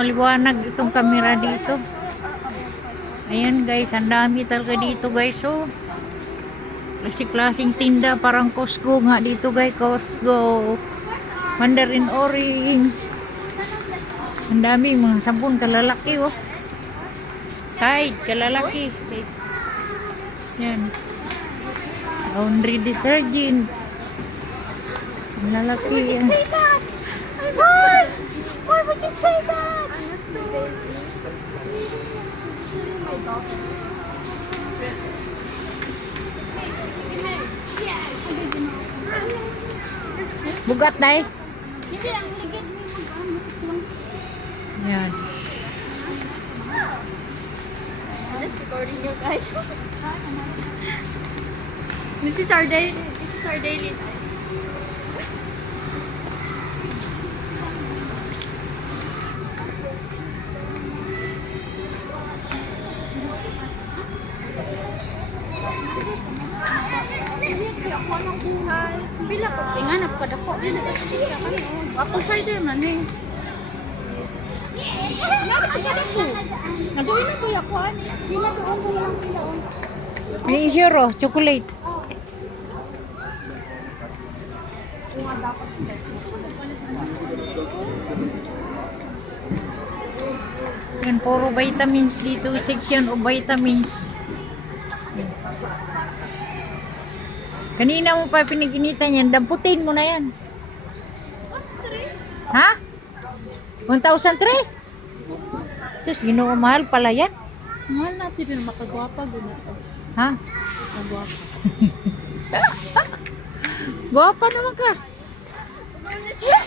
Maliwanag itong camera dito. Ayan guys, ang dami talaga dito guys. Oh. Klase-klaseng tinda, parang Costco nga dito guys. Costco. Mandarin orange. Ang dami mga sabon kalalaki oh. Kahit kalalaki. Yan. Laundry detergent. Ang lalaki yan. Say Bugat na eh. Hindi, ang ligid mo mag-ano. Yan. Just recording you guys. this is our daily, this is our daily Bila ko tinga na padako din nagkasisa kami. oh. Apple cider man eh. Nagawin na kuya ko ani. Bila doon ko lang bila on. May zero, chocolate. Yan, puro vitamins dito. Section of vitamins. Kanina mo pa pinaginitan yan. Damputin mo na yan. Ha? 1,003? Sus, ginoo mahal pala yan. Mahal natin rin makagwapa ganito. Ha? Makagwapa. Gwapa naman ka. Yeah?